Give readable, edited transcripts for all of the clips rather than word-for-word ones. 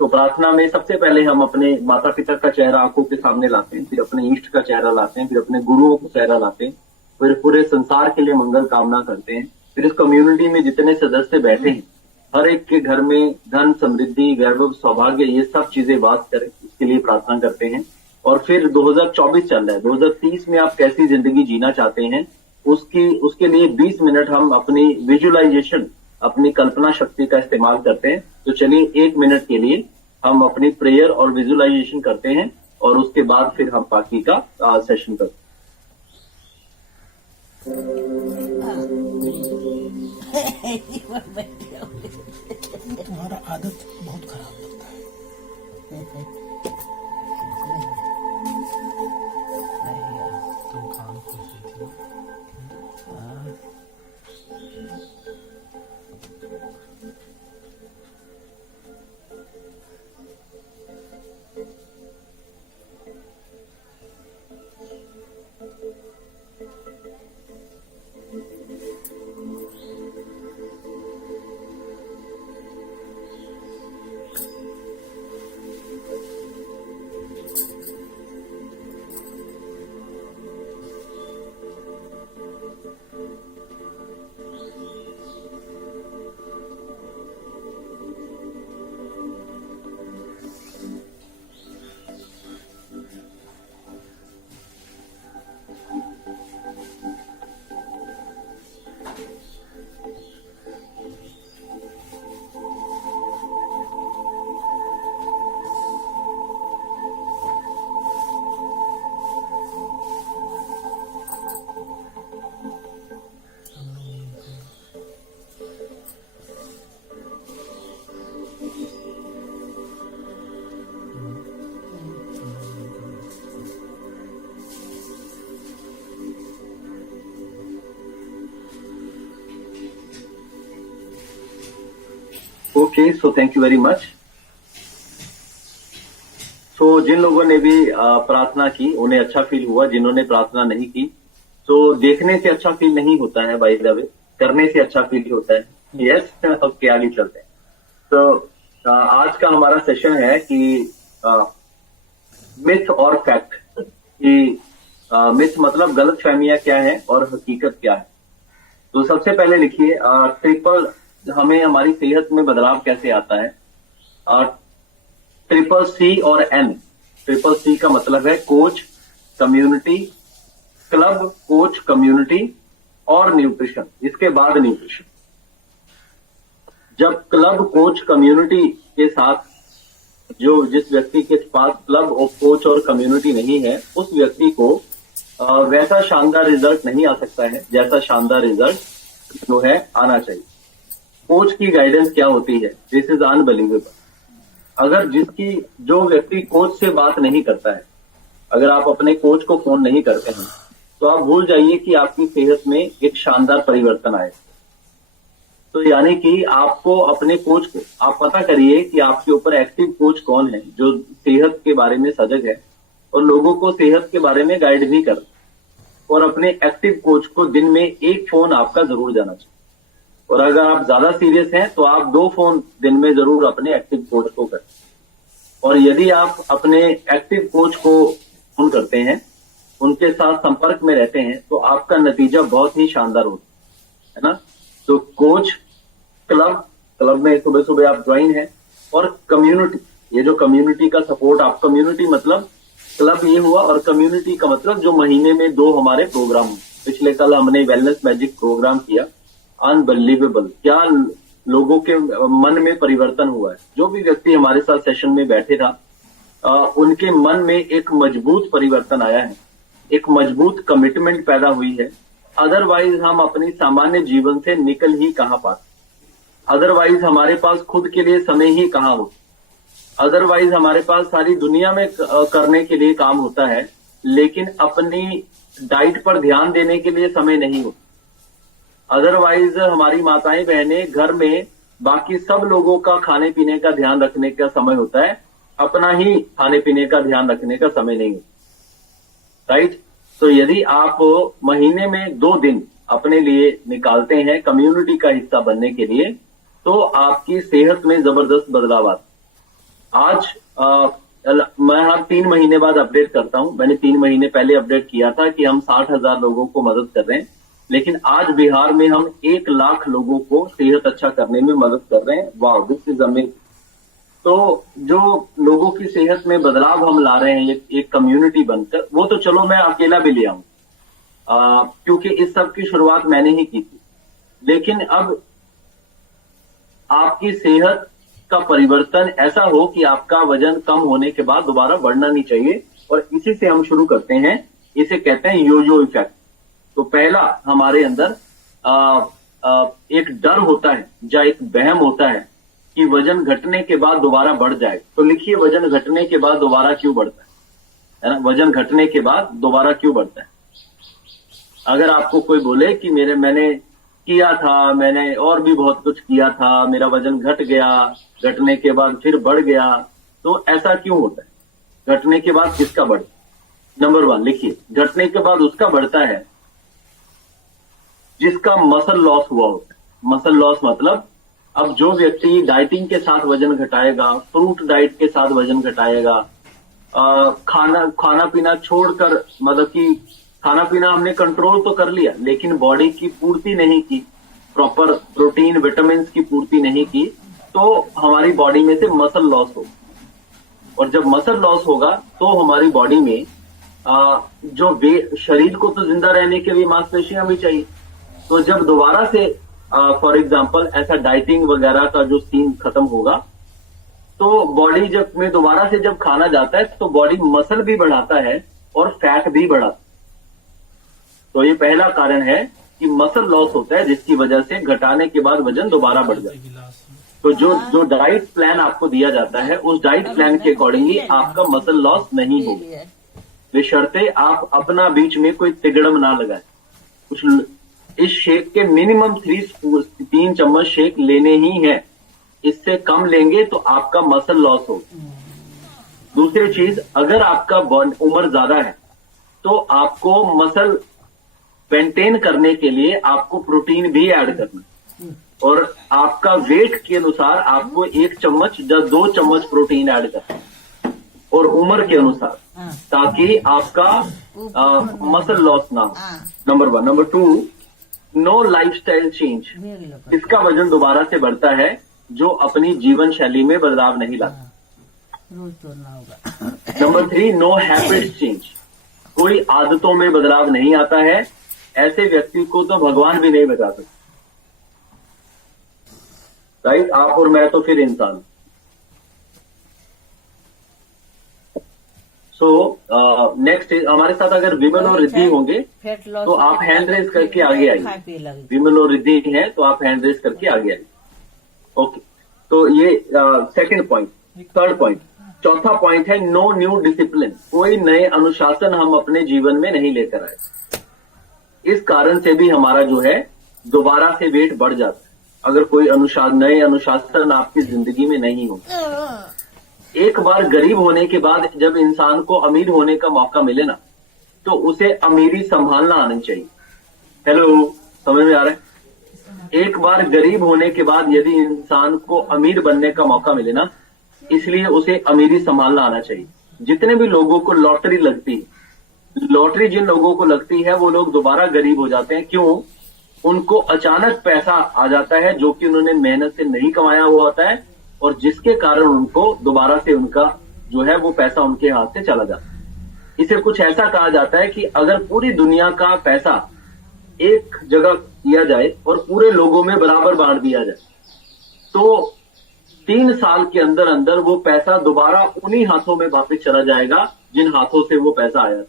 तो प्रार्थना में सबसे पहले हम अपने माता पिता का चेहरा आंखों के सामने लाते हैं, फिर अपने इष्ट का चेहरा लाते हैं, फिर अपने गुरुओं का चेहरा लाते हैं, फिर पूरे संसार के लिए मंगल कामना करते हैं। फिर इस कम्युनिटी में जितने सदस्य बैठे हैं हर एक के घर में धन, समृद्धि, वैभव, सौभाग्य ये सब चीजें वास करें, इसके लिए प्रार्थना करते हैं। और फिर 2024 चल रहा है, 2030 में आप कैसी जिंदगी जीना चाहते हैं उसके लिए 20 मिनट हम अपनी विजुअलाइजेशन, अपनी कल्पना शक्ति का इस्तेमाल करते हैं। तो चलिए 1 मिनट के लिए हम अपनी प्रेयर और विजुअलाइजेशन करते हैं और उसके बाद फिर हम बाकी का सेशन करते हैं। तुम्हारा आदत बहुत खराब लगता है। तुम खान खुश थी। Okay, so thank you very much. So जिन लोगों ने भी प्रार्थना की उन्हें अच्छा फील हुआ, जिन्होंने प्रार्थना नहीं की तो देखने से अच्छा फील नहीं होता है, बाय द वे करने से अच्छा फील होता है। यस, ओके, आगे चलते हैं। तो आज का हमारा सेशन है कि मिथ और फैक्ट, कि मिथ मतलब गलत फहमियां क्या है और हकीकत क्या है। तो सबसे पहले लिखिए ट्रिपल, हमें हमारी सेहत में बदलाव कैसे आता है। ट्रिपल सी और एन। ट्रिपल सी का मतलब है coach, community, club, coach, community और न्यूट्रिशन। इसके बाद न्यूट्रिशन। जब क्लब, कोच, कम्युनिटी के साथ जिस व्यक्ति के पास क्लब और कोच और कम्युनिटी नहीं है उस व्यक्ति को वैसा शानदार रिजल्ट नहीं आ सकता है जैसा शानदार रिजल्ट जो है आना चाहिए। कोच की गाइडेंस क्या होती है, दिस इज अनबिलीवेबल। अगर जो व्यक्ति कोच से बात नहीं करता है, अगर आप अपने कोच को फोन नहीं करते हैं तो आप भूल जाइए कि आपकी सेहत में एक शानदार परिवर्तन आए। तो यानी कि आपको अपने कोच को आप पता करिए कि आपके ऊपर एक्टिव कोच कौन है जो सेहत के बारे में सजग है और लोगों को सेहत के बारे में गाइड भी कर। और अपने एक्टिव कोच को दिन में 1 फोन आपका जरूर जाना चाहिए। और अगर आप ज्यादा सीरियस हैं तो आप 2 फोन दिन में जरूर अपने एक्टिव कोच को करें। और यदि आप अपने एक्टिव कोच को फोन करते हैं, उनके साथ संपर्क में रहते हैं तो आपका नतीजा बहुत ही शानदार होता है ना। तो कोच, क्लब में सुबह सुबह आप ज्वाइन है, और कम्युनिटी, ये जो कम्युनिटी का सपोर्ट, आप कम्युनिटी मतलब क्लब ये हुआ और कम्युनिटी का मतलब जो महीने में 2 हमारे प्रोग्राम हुए। पिछले कल हमने वेलनेस मैजिक प्रोग्राम किया, अनबिलीवेबल, क्या लोगों के मन में परिवर्तन हुआ है। जो भी व्यक्ति हमारे साथ सेशन में बैठे था उनके मन में एक मजबूत परिवर्तन आया है, एक मजबूत कमिटमेंट पैदा हुई है। अदरवाइज हम अपनी सामान्य जीवन से निकल ही कहां पाते, अदरवाइज हमारे पास खुद के लिए समय ही कहां हो, अदरवाइज हमारे पास सारी दुनिया में करने के लिए काम होता है लेकिन अपनी डाइट पर ध्यान देने के लिए समय नहीं होता। अदरवाइज हमारी माताएं बहनें घर में बाकी सब लोगों का खाने पीने का ध्यान रखने का समय होता है, अपना ही खाने पीने का ध्यान रखने का समय नहीं होता, राइट। तो यदि आप महीने में 2 दिन अपने लिए निकालते हैं कम्युनिटी का हिस्सा बनने के लिए तो आपकी सेहत में जबरदस्त बदलाव आता है। आज मैं हर 3 महीने बाद अपडेट करता हूं। मैंने 3 महीने पहले अपडेट किया था कि हम 60,000 लोगों को मदद कर रहे हैं, लेकिन आज बिहार में हम 1 लाख लोगों को सेहत अच्छा करने में मदद कर रहे हैं। वाह, दिस इज अमेजिंग। तो जो लोगों की सेहत में बदलाव हम ला रहे हैं एक कम्युनिटी बनकर, वो तो चलो मैं अकेला भी ले आऊं, क्योंकि इस सब की शुरुआत मैंने ही की थी। लेकिन अब आपकी सेहत का परिवर्तन ऐसा हो कि आपका वजन कम होने के बाद दोबारा बढ़ना नहीं चाहिए, और इसी से हम शुरू करते हैं। इसे कहते हैं योजो इफेक्ट। तो पहला हमारे अंदर एक डर होता है या एक वहम होता है कि वजन घटने के बाद दोबारा बढ़ जाए। तो लिखिए, वजन घटने के बाद दोबारा क्यों बढ़ता है ना? वजन घटने के बाद दोबारा क्यों बढ़ता है? अगर आपको कोई बोले कि मैंने किया था, मैंने और भी बहुत कुछ किया था, मेरा वजन घट गया, घटने के बाद फिर बढ़ गया, तो ऐसा क्यों होता है? घटने के बाद किसका बढ़ता है? नंबर 1 लिखिए, घटने के बाद उसका बढ़ता है जिसका मसल लॉस हुआ होता है। मसल लॉस मतलब, अब जो व्यक्ति डाइटिंग के साथ वजन घटाएगा, फ्रूट डाइट के साथ वजन घटाएगा, खाना पीना छोड़कर, मतलब कि खाना पीना हमने कंट्रोल तो कर लिया लेकिन बॉडी की पूर्ति नहीं की, प्रॉपर प्रोटीन विटामिन की पूर्ति नहीं की, तो हमारी बॉडी में से मसल लॉस होगा। और जब मसल लॉस होगा तो हमारी बॉडी में शरीर को तो जिंदा रहने के लिए मांसपेशियां भी चाहिए। तो जब दोबारा से फॉर एग्जांपल ऐसा डाइटिंग वगैरह का जो सीन खत्म होगा, तो बॉडी में दोबारा से जब खाना जाता है तो बॉडी मसल भी बढ़ाता है और फैट भी बढ़ाता है। तो ये पहला कारण है कि मसल लॉस होता है, जिसकी वजह से घटाने के बाद वजन दोबारा बढ़ जाता है। तो जो डाइट प्लान आपको दिया जाता है, उस डाइट प्लान के अकॉर्डिंगली आपका मसल लॉस नहीं होगा, बशर्ते आप अपना बीच में कोई तिगड़म ना लगाए। कुछ इस शेक के मिनिमम 3 चम्मच शेक लेने ही है, इससे कम लेंगे तो आपका मसल लॉस होगा। दूसरी चीज, अगर आपका उम्र ज्यादा है तो आपको मसल मेंटेन करने के लिए आपको प्रोटीन भी ऐड करना है, और आपका वेट के अनुसार आपको 1 चम्मच या 2 चम्मच प्रोटीन ऐड करना है, और उम्र के अनुसार, ताकि आपका मसल लॉस ना हो। Number 1। Number 2, no lifestyle change. इसका वजन दोबारा से बढ़ता है जो अपनी जीवन शैली में बदलाव नहीं लाता। Number 3, no habit change. कोई आदतों में बदलाव नहीं आता है। ऐसे व्यक्ति को तो भगवान भी नहीं बचा सकते, राइट? आप और मैं तो फिर इंसान। सो नेक्स्ट हमारे साथ अगर विमल और रिद्धि होंगे तो आप हैंड रेज करके आगे आइए। विमल और रिद्धि हैं तो आप हैंड रेज करके आगे आइए। ओके, तो ये सेकंड पॉइंट। थर्ड पॉइंट, चौथा पॉइंट है नो न्यू डिसिप्लिन। कोई नए अनुशासन हम अपने जीवन में नहीं लेकर आए। इस कारण से भी हमारा जो है दोबारा से वेट बढ़ जाता है, अगर कोई नए अनुशासन आपकी जिंदगी में नहीं हो। एक बार गरीब होने के बाद जब इंसान को अमीर होने का मौका मिले ना, तो उसे अमीरी संभालना आना चाहिए। हेलो, समझ में आ रहा है? एक बार गरीब होने के बाद यदि इंसान को अमीर बनने का मौका मिले ना, इसलिए उसे अमीरी संभालना आना चाहिए। जितने भी लोगों को लॉटरी लगती है, लॉटरी जिन लोगों को लगती है वो लोग दोबारा गरीब हो जाते हैं। क्यों? उनको अचानक पैसा आ जाता है जो कि उन्होंने मेहनत से नहीं कमाया हुआ होता है, और जिसके कारण उनको दोबारा से उनका जो है वो पैसा उनके हाथ से चला जाता है। इसे कुछ ऐसा कहा जाता है कि अगर पूरी दुनिया का पैसा एक जगह किया जाए और पूरे लोगों में बराबर बांट दिया जाए, तो 3 साल के अंदर अंदर वो पैसा दोबारा उन्हीं हाथों में वापस चला जाएगा जिन हाथों से वो पैसा आया।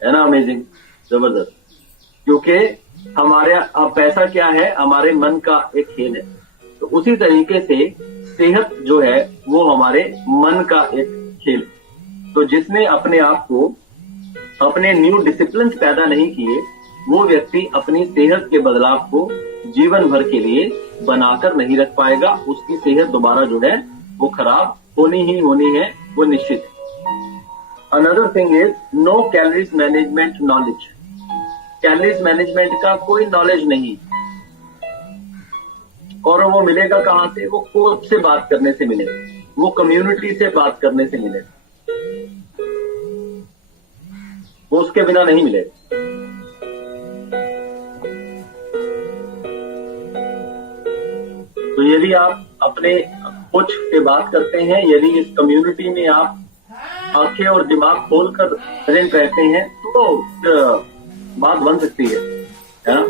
है ना अमेजिंग, जबरदस्त। क्योंकि हमारे पैसा क्या है? हमारे मन का एक खेल है। तो उसी तरीके से सेहत जो है वो हमारे मन का एक खेल है। तो जिसने अपने आप को अपने न्यू डिसिप्लिन पैदा नहीं किए, वो व्यक्ति अपनी सेहत के बदलाव को जीवन भर के लिए बनाकर नहीं रख पाएगा। उसकी सेहत दोबारा जो है वो खराब होनी ही होनी है, वो निश्चित है। Another thing is no calories management knowledge. Calories management का कोई नॉलेज नहीं, और वो मिलेगा कहां से? वो कोच से बात करने से मिलेगा। वो कम्युनिटी से बात करने से मिलेगा, वो उसके बिना नहीं मिलेगा। तो यदि आप अपने कुछ से बात करते हैं, यदि इस कम्युनिटी में आप आंखें और दिमाग खोलकर प्रेजेंट रहते हैं तो बात बन सकती है ना।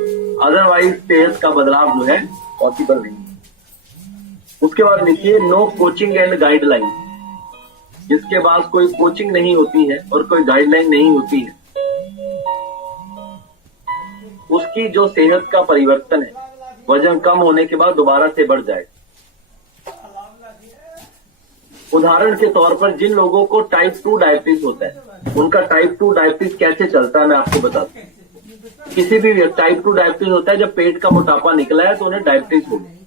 अदरवाइज सेहत का बदलाव जो है पॉसिबल नहीं। उसके बाद लिखिए नो कोचिंग एंड गाइडलाइन। जिसके पास कोई कोचिंग नहीं होती है और कोई गाइडलाइन नहीं होती है, उसकी जो सेहत का परिवर्तन है, वजन कम होने के बाद दोबारा से बढ़ जाए। उदाहरण के तौर पर जिन लोगों को टाइप 2 डायबिटीज होता है, उनका टाइप 2 डायबिटीज कैसे चलता है मैं आपको बताता हूं। किसी भी टाइप 2 डायबिटीज होता है, जब पेट का मोटापा निकला है तो उन्हें डायबिटीज हो गई।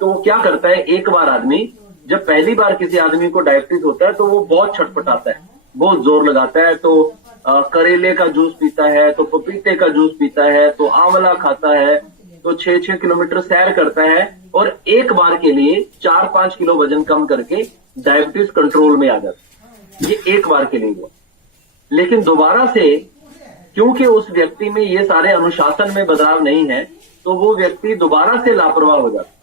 तो वो क्या करता है, एक बार आदमी जब पहली बार किसी आदमी को डायबिटीज होता है तो वो बहुत छटपटाता है, बहुत जोर लगाता है। तो करेले का जूस पीता है, तो पपीते का जूस पीता है, तो आंवला खाता है, तो 6-6 किलोमीटर सैर करता है और एक बार के लिए 4-5 किलो वजन कम करके डायबिटीज कंट्रोल में आ जाता है। ये एक बार के लिए हुआ। लेकिन दोबारा से क्योंकि उस व्यक्ति में ये सारे अनुशासन में बदलाव नहीं है, तो वो व्यक्ति दोबारा से लापरवाह हो जाता है,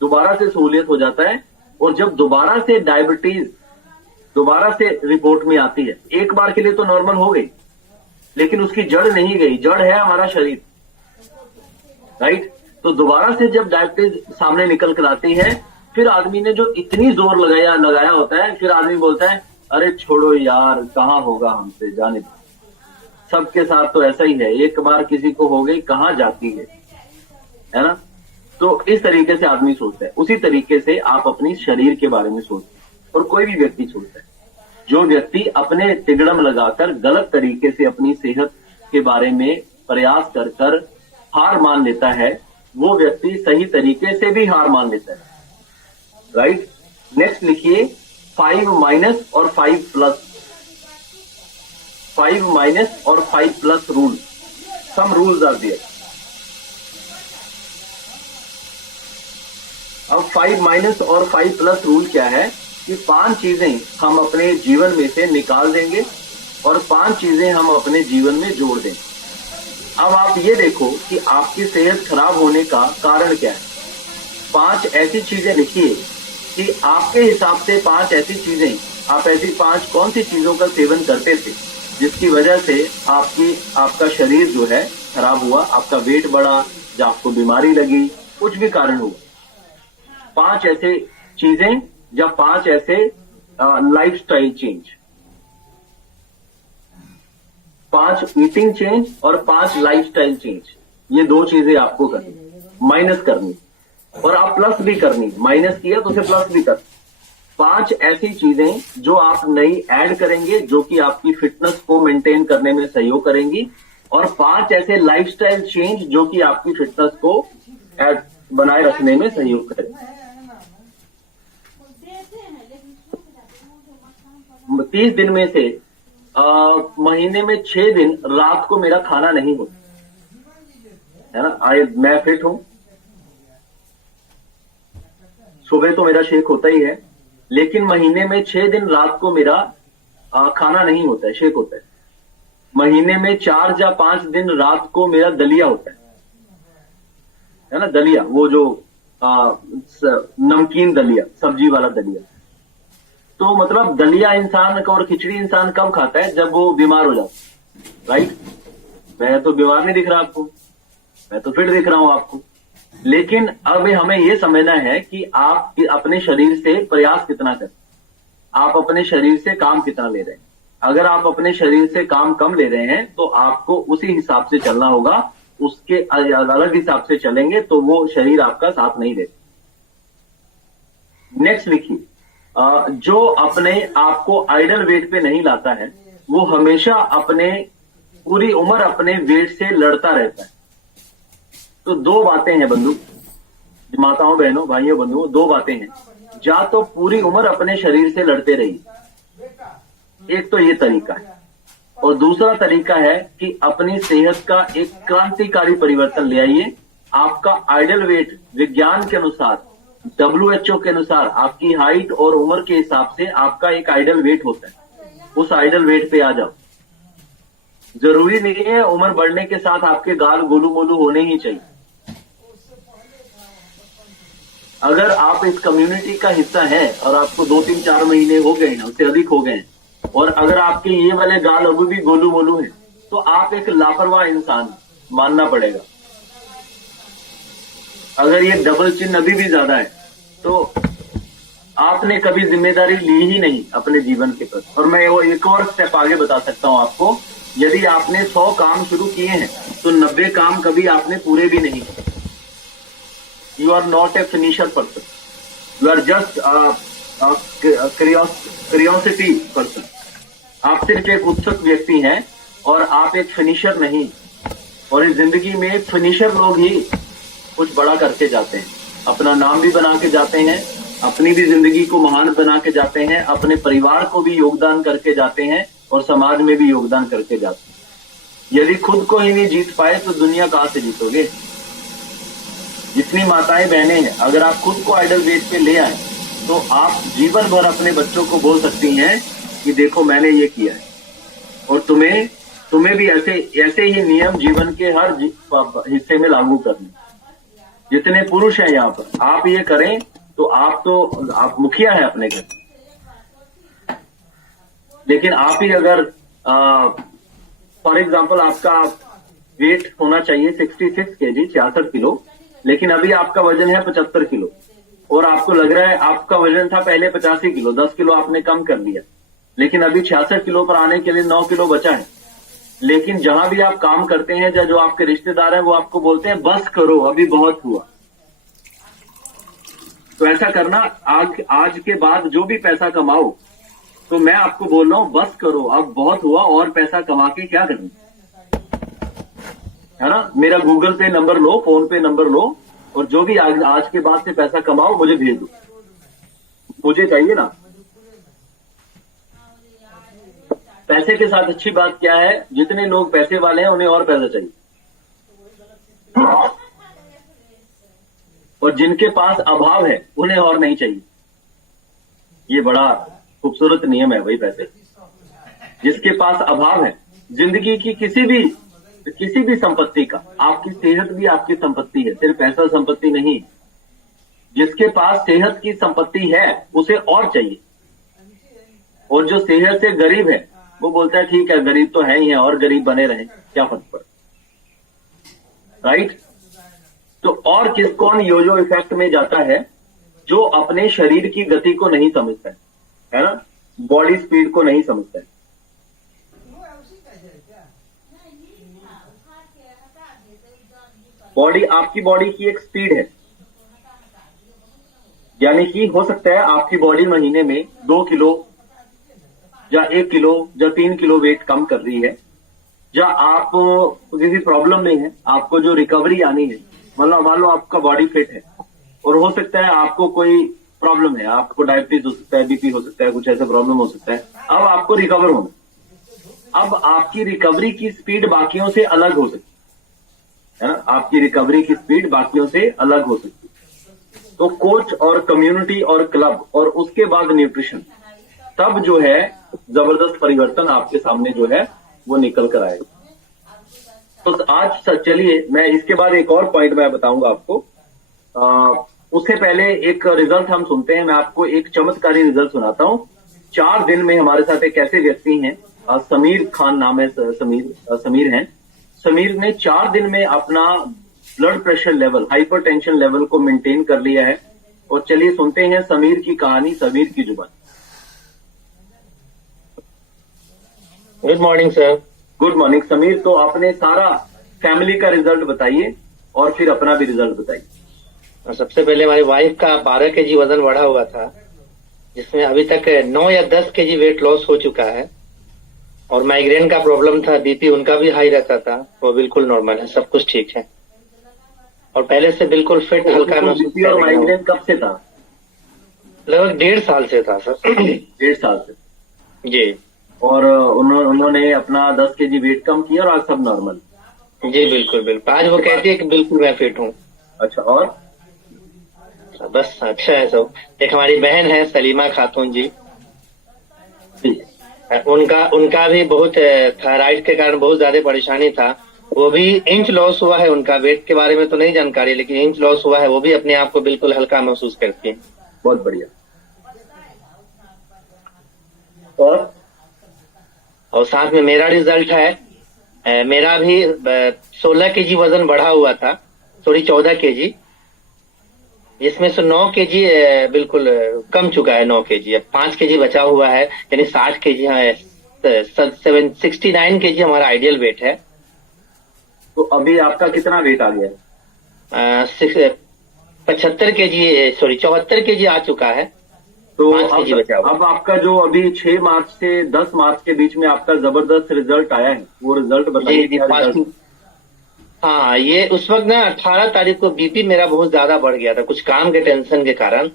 दोबारा से सहूलियत हो जाता है। और जब दोबारा से डायबिटीज दोबारा से रिपोर्ट में आती है, एक बार के लिए तो नॉर्मल हो गई, लेकिन उसकी जड़ नहीं गई। जड़ है हमारा शरीर, राइट। तो दोबारा से जब डायबिटीज सामने निकल कर आती है, फिर आदमी ने जो इतनी जोर लगाया होता है, फिर आदमी बोलता है अरे छोड़ो यार, कहाँ होगा हमसे, जाने दो, सबके साथ तो ऐसा ही है, एक बार किसी को हो गई कहाँ जाती है ना। तो इस तरीके से आदमी सोचता है। उसी तरीके से आप अपनी शरीर के बारे में सोचते हैं और कोई भी व्यक्ति सोचता है। जो व्यक्ति अपने तिगड़म लगाकर गलत तरीके से अपनी सेहत के बारे में प्रयास कर हार मान लेता है, वो व्यक्ति सही तरीके से भी हार मान लेता है, राइट। नेक्स्ट लिखिए 5- और 5+। 5- और 5+ rule. Some rules are there. अब 5- और 5+ रूल क्या है कि 5 चीजें हम अपने जीवन में से निकाल देंगे और 5 चीजें हम अपने जीवन में जोड़ देंगे। अब आप ये देखो कि आपकी सेहत खराब होने का कारण क्या है। 5 ऐसी चीजें लिखिए कि आपके हिसाब से 5 ऐसी चीजें, आप ऐसी 5 कौन सी चीजों का सेवन करते थे जिसकी वजह से आपका शरीर जो है खराब हुआ, आपका वेट बढ़ा, या आपको बीमारी लगी, कुछ भी कारण हुआ। 5 ऐसे चीजें या 5 ऐसे लाइफस्टाइल चेंज, 5 ईटिंग चेंज और 5 लाइफस्टाइल चेंज, ये 2 चीजें आपको करनी, माइनस करनी और आप प्लस भी करनी। माइनस किया तो उसे प्लस भी कर। 5 ऐसी चीजें जो आप नई ऐड करेंगे जो कि आपकी फिटनेस को मेंटेन करने में सहयोग करेंगी, और 5 ऐसे लाइफस्टाइल चेंज जो कि आपकी फिटनेस को बनाए रखने में सहयोग करेंगे। 30 दिन में से महीने में 6 दिन रात को मेरा खाना नहीं होता है ना। मैं फिट हूं, सुबह तो मेरा शेक होता ही है, लेकिन महीने में 6 दिन रात को मेरा खाना नहीं होता है, शेक होता है। महीने में 4 या 5 दिन रात को मेरा दलिया होता है ना। दलिया, वो जो नमकीन दलिया, सब्जी वाला दलिया। तो मतलब दलिया इंसान और खिचड़ी इंसान कब खाता है, जब वो बीमार हो जाता है, राइट। मैं तो बीमार नहीं दिख रहा आपको, मैं तो फिट दिख रहा हूं आपको। लेकिन अब हमें यह समझना है कि आप अपने शरीर से प्रयास कितना करें, आप अपने शरीर से काम कितना ले रहे हैं। अगर आप अपने शरीर से काम कम ले रहे हैं तो आपको उसी हिसाब से चलना होगा। उसके अलग हिसाब से चलेंगे तो वो शरीर आपका साथ नहीं देता। नेक्स्ट लिखिए, जो अपने आप को आइडल वेट पे नहीं लाता है वो हमेशा पूरी उम्र अपने वेट से लड़ता रहता है। तो 2 बातें हैं बंधु, माताओं बहनों भाइयों बंधुओं, 2 बातें हैं। या तो पूरी उम्र अपने शरीर से लड़ते रहिए, एक तो ये तरीका है, और दूसरा तरीका है कि अपनी सेहत का एक क्रांतिकारी परिवर्तन ले आइए। आपका आइडल वेट विज्ञान के अनुसार WHO के अनुसार आपकी हाइट और उम्र के हिसाब से आपका एक आइडल वेट होता है, उस आइडल वेट पे आ जाओ। जरूरी नहीं है उम्र बढ़ने के साथ आपके गाल गोलू मोलू होने ही चाहिए। अगर आप इस कम्युनिटी का हिस्सा हैं और आपको 2-3-4 महीने हो गए हैं, उससे अधिक हो गए हैं, और अगर आपके ये वाले गाल अभी भी गोलू मोलू हैं, तो आप एक लापरवाह इंसान मानना पड़ेगा। अगर ये डबल चिन्ह अभी भी ज्यादा है तो आपने कभी जिम्मेदारी ली ही नहीं अपने जीवन के प्रति। और मैं वो एक और स्टेप आगे बता सकता हूं आपको, यदि आपने 100 काम शुरू किए हैं तो 90 काम कभी आपने पूरे भी नहीं किए। You are not a finisher person, you are just curiosity person. आप सिर्फ एक उत्सुक व्यक्ति हैं और आप एक फिनिशर नहीं। और इस जिंदगी में फिनिशर लोग ही कुछ बड़ा करके जाते हैं, अपना नाम भी बना के जाते हैं, अपनी भी जिंदगी को महान बना के जाते हैं, अपने परिवार को भी योगदान करके जाते हैं और समाज में भी योगदान करके जाते हैं। यदि खुद को ही नहीं जीत पाए तो दुनिया कहां से जीतोगे। जितनी माताएं बहनें हैं, अगर आप खुद को आइडल वेट पे ले आए तो आप जीवन भर अपने बच्चों को बोल सकती हैं कि देखो मैंने ये किया है। और तुम्हें भी ऐसे ही नियम जीवन के हर हिस्से में लागू करने। जितने पुरुष हैं यहाँ पर, आप ये करें तो आप मुखिया हैं अपने घर। लेकिन आप ही अगर फॉर एग्जाम्पल आपका वेट होना चाहिए 66 kg 66 किलो, लेकिन अभी आपका वजन है 75 किलो, और आपको लग रहा है आपका वजन था पहले 85 किलो, 10 किलो आपने कम कर दिया, लेकिन अभी 66 किलो पर आने के लिए 9 किलो बचा है। लेकिन जहां भी आप काम करते हैं या जो आपके रिश्तेदार हैं वो आपको बोलते हैं बस करो अभी बहुत हुआ। तो ऐसा करना, आज के बाद जो भी पैसा कमाओ, तो मैं आपको बोल रहा हूं बस करो अब बहुत हुआ, और पैसा कमा के क्या करना है ना। मेरा गूगल पे नंबर लो, फोन पे नंबर लो, और जो भी आज के बाद से पैसा कमाओ मुझे भेज दो, मुझे चाहिए ना। पैसे के साथ अच्छी बात क्या है, जितने लोग पैसे वाले हैं उन्हें और पैसा चाहिए, और जिनके पास अभाव है उन्हें और नहीं चाहिए। ये बड़ा खूबसूरत नियम है भाई। पैसे जिसके पास अभाव है, जिंदगी की किसी भी संपत्ति का, आपकी सेहत भी आपकी संपत्ति है, सिर्फ पैसा संपत्ति नहीं। जिसके पास सेहत की संपत्ति है उसे और चाहिए, और जो सेहत से गरीब है वो बोलता है ठीक है गरीब तो है ही है, और गरीब बने रहे क्या फर्क पड़े, राइट। तो और कौन योजो इफेक्ट में जाता है, जो अपने शरीर की गति को नहीं समझता है ना, बॉडी स्पीड को नहीं समझता है। आपकी बॉडी की एक स्पीड है, यानी कि हो सकता है आपकी बॉडी महीने में 2 किलो या 1 किलो या 3 किलो वेट कम कर रही है, या आप किसी प्रॉब्लम में है, आपको जो रिकवरी आनी है, मान लो आपका बॉडी फिट है, और हो सकता है आपको कोई प्रॉब्लम है, आपको डायबिटीज हो सकता है, बीपी हो सकता है, कुछ ऐसा प्रॉब्लम हो सकता है, अब आपको रिकवर होना। अब आपकी रिकवरी की स्पीड बाकियों से अलग हो सकती है ना, आपकी रिकवरी की स्पीड बाकियों से अलग हो सकती है। तो कोच और कम्युनिटी और क्लब और उसके बाद न्यूट्रिशन, तब जो है जबरदस्त परिवर्तन आपके सामने जो है वो निकल कर आएगा। तो आज चलिए मैं इसके बाद एक और पॉइंट मैं बताऊंगा आपको। उससे पहले एक रिजल्ट हम सुनते हैं। मैं आपको एक चमत्कारी रिजल्ट सुनाता हूं। 4 दिन में हमारे साथ एक ऐसे व्यक्ति हैं, समीर खान नाम है, समीर हैं। समीर ने 4 दिन में अपना blood pressure level, hypertension level को मेंटेन कर लिया है। और चलिए सुनते हैं समीर की कहानी, समीर की जुबान। Good morning sir. Good morning Sameer. तो आपने सारा फैमिली का रिजल्ट बताइए और फिर अपना भी रिजल्ट बताइए। सबसे पहले हमारी वाइफ का 12 kg वजन बढ़ा हुआ था, जिसमें अभी तक 9 या 10 kg वेट लॉस हो चुका है। और माइग्रेन का प्रॉब्लम था, बीपी उनका भी हाई रहता था, वो बिल्कुल नॉर्मल है, सब कुछ ठीक है। और पहले से बिल्कुल फिट, हल्का बीपी और माइग्रेन कब से था? लगभग 1.5 साल से था सर। 1.5 साल से जी। और उन्होंने अपना 10 kg वेट कम किया और आज सब नॉर्मल? जी बिल्कुल बिल्कुल। आज वो कहती है कि बिल्कुल मैं फिट हूँ। अच्छा। और था। बस अच्छा है सब। एक हमारी बहन है सलीमा खातून जी, जी। उनका भी बहुत थायराइड के कारण बहुत ज्यादा परेशानी था। वो भी इंच लॉस हुआ है उनका। वेट के बारे में तो नहीं जानकारी, लेकिन इंच लॉस हुआ है। वो भी अपने आप को बिल्कुल हल्का महसूस करती है। बहुत बढ़िया। और साथ में मेरा रिजल्ट है, मेरा भी 16 केजी वजन बढ़ा हुआ था, सॉरी 14 केजी, जिसमें से 9 केजी बिल्कुल कम चुका है। 9 केजी, अब 5 केजी बचा हुआ है, यानी 60 केजी है। 69 केजी हमारा आइडियल वेट है। तो अभी आपका कितना वेट आ गया है? 75 केजी, सॉरी 74 केजी आ चुका है। तो 5 केजी बचा हुआ। अब आपका जो अभी 6 मार्च से 10 मार्च के बीच में आपका जबरदस्त रिजल्ट आया है, वो रिजल्ट बताइए। जी, क्या रिजल्ट? हाँ, ये उस वक्त ना 18 तारीख को बीपी मेरा बहुत ज्यादा बढ़ गया था, कुछ काम के टेंशन के कारण।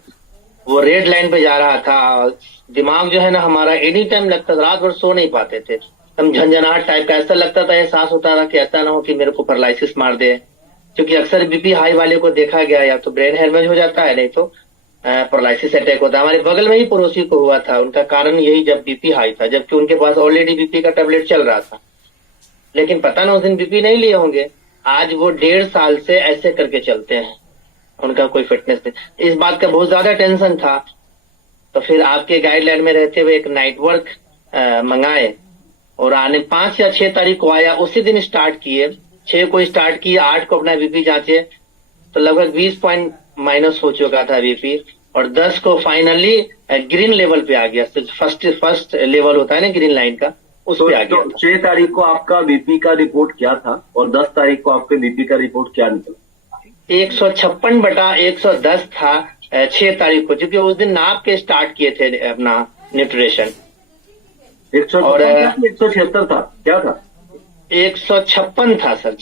वो रेड लाइन पे जा रहा था। दिमाग जो है ना हमारा एनी टाइम लगता था, रात भर सो नहीं पाते थे। हम झंझनाहट टाइप का ऐसा लगता था, एहसास होता था कि ऐसा ना हो कि मेरे को पैरालिसिस मार दे। क्योंकि अक्सर बीपी हाई वाले को देखा गया, या तो ब्रेन हेमरेज हो जाता है, नहीं तो पैरालिसिस अटैक होता है। हमारे बगल में ही पड़ोसी को हुआ था, उनका कारण यही, जब बीपी हाई था, जबकि उनके पास ऑलरेडी बीपी का टेबलेट चल रहा था। लेकिन पता ना उस दिन बीपी नहीं लिए होंगे, आज वो 1.5 साल से ऐसे करके चलते हैं। उनका कोई फिटनेस नहीं। इस बात का बहुत ज्यादा टेंशन था। तो फिर आपके गाइडलाइन में रहते हुए एक नाइट वर्क मंगाए, और आने 5 या 6 तारीख को आया। उसी दिन स्टार्ट किए, 6 को स्टार्ट किए, 8 को अपना बीपी जांचे, तो लगभग 20 पॉइंट माइनस हो चुका था बीपी। और 10 को फाइनली ग्रीन लेवल पे आ गया। फर्स्ट लेवल होता है ना ग्रीन लाइन का, उस पे आ गया। 6 तारीख को आपका बीपी का रिपोर्ट क्या था और 10 तारीख को आपके बीपी का रिपोर्ट क्या निकला? 156/110 था 6 तारीख को, क्योंकि उस दिन नाप के स्टार्ट किए थे अपना न्यूट्रिशन। 176 था, क्या था? 156 था सर,